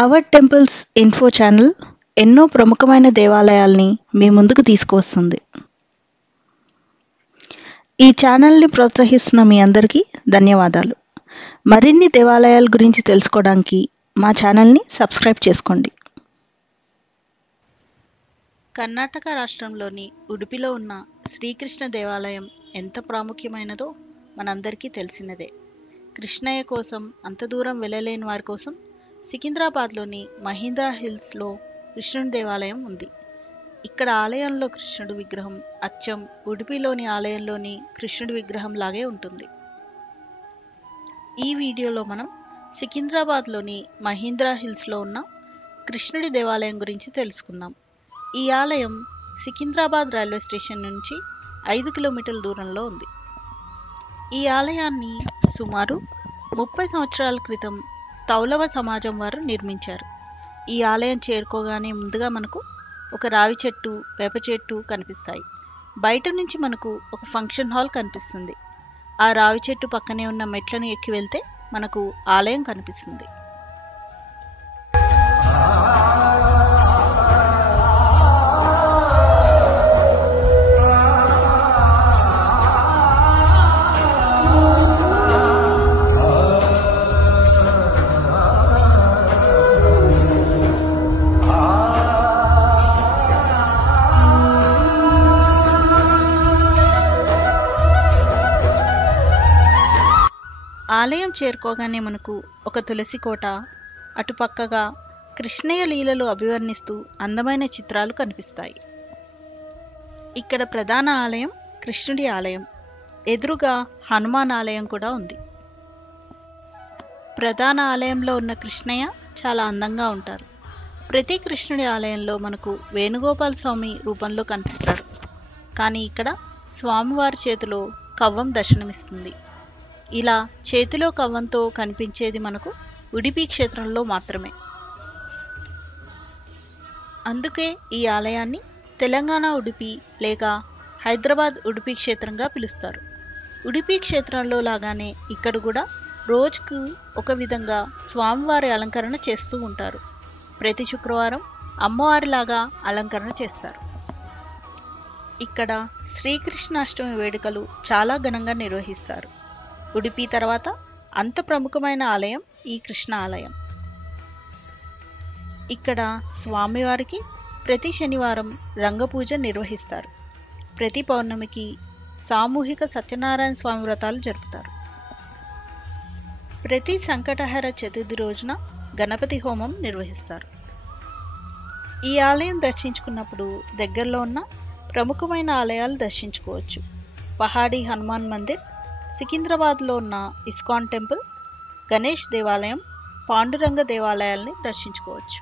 Hour temples info channel ఎన్నో ప్రముఖమైన దేవాలయాల్ని మీ ముందుకు తీసుకువస్తుంది. ఈ ఛానల్ని ప్రోత్సహిస్తున్న మీ అందరికీ ధన్యవాదాలు. మరిన్ని దేవాలయాల గురించి తెలుసుకోవడానికి మా ఛానల్ని సబ్స్క్రైబ్ చేసుకోండి. కర్ణాటక రాష్ట్రంలోని ఉడుపిలో ఉన్న శ్రీకృష్ణ దేవాలయం ఎంత ప్రాముఖ్యమైనదో మనందరికీ తెలిసినదే. కృష్ణయ్య కోసం అంత దూరం వెళ్ళలేని వారి కోసం సికింద్రాబాద్లోని మహీంద్రా హిల్స్లో కృష్ణుడి దేవాలయం ఉంది. ఇక్కడ ఆలయంలో కృష్ణుడి విగ్రహం అచ్చం ఉడుపిలోని ఆలయంలోని కృష్ణుడి విగ్రహం లాగే ఉంటుంది. ఈ వీడియోలో మనం సికింద్రాబాద్లోని మహీంద్రా హిల్స్లో ఉన్న కృష్ణుడి దేవాలయం గురించి తెలుసుకుందాం. ఈ ఆలయం సికింద్రాబాద్ రైల్వే స్టేషన్ నుంచి 5 కిలోమీటర్ల దూరంలో ఉంది. ఈ ఆలయాన్ని సుమారు 30 సంవత్సరాల క్రితం తౌలవ సమాజం వారు నిర్మించారు. ఈ ఆలయం చేరుకోగానే ముందుగా మనకు ఒక రావి చెట్టు, వేప చెట్టు కనిపిస్తాయి. బయట నుంచి మనకు ఒక ఫంక్షన్ హాల్ కనిపిస్తుంది. ఆ రావి చెట్టు పక్కనే ఉన్న మెట్లను ఎక్కి వెళ్తే మనకు ఆలయం కనిపిస్తుంది. ఆలయం చేరుకోగానే మనకు ఒక తులసి కోట, అటుపక్కగా కృష్ణయ్య లీలలు అభివర్ణిస్తూ అందమైన చిత్రాలు కనిపిస్తాయి. ఇక్కడ ప్రధాన ఆలయం కృష్ణుడి ఆలయం, ఎదురుగా హనుమాన్ ఆలయం కూడా ఉంది. ప్రధాన ఆలయంలో ఉన్న కృష్ణయ్య చాలా అందంగా ఉంటారు. ప్రతి కృష్ణుడి ఆలయంలో మనకు వేణుగోపాల స్వామి రూపంలో కనిపిస్తారు. కానీ ఇక్కడ స్వామివారి చేతిలో కవ్వం దర్శనమిస్తుంది. ఇలా చేతిలో కవ్వంతో కనిపించేది మనకు ఉడిపి క్షేత్రంలో మాత్రమే. అందుకే ఈ ఆలయాన్ని తెలంగాణ ఉడిపి లేక హైదరాబాద్ ఉడిపి క్షేత్రంగా పిలుస్తారు. ఉడిపి క్షేత్రంలో లాగానే ఇక్కడ కూడా రోజుకు ఒక విధంగా స్వామివారి అలంకరణ చేస్తూ ఉంటారు. ప్రతి శుక్రవారం అమ్మవారిలాగా అలంకరణ చేస్తారు. ఇక్కడ శ్రీకృష్ణాష్టమి వేడుకలు చాలా ఘనంగా నిర్వహిస్తారు. ఉడిపి తర్వాత అంత ప్రముఖమైన ఆలయం ఈ కృష్ణ ఆలయం. ఇక్కడ స్వామివారికి ప్రతి శనివారం రంగపూజ నిర్వహిస్తారు. ప్రతి పౌర్ణమికి సామూహిక సత్యనారాయణ స్వామి వ్రతాలు జరుపుతారు. ప్రతి సంకటహర చతుర్థి రోజున గణపతి హోమం నిర్వహిస్తారు. ఈ ఆలయం దర్శించుకున్నప్పుడు దగ్గరలో ఉన్న ప్రముఖమైన ఆలయాలు దర్శించుకోవచ్చు. పహాడీ హనుమాన్ మందిర్, సికింద్రాబాద్లో ఉన్న ఇస్కాన్ టెంపుల్, గణేష్ దేవాలయం, పాండురంగ దేవాలయాల్ని దర్శించుకోవచ్చు.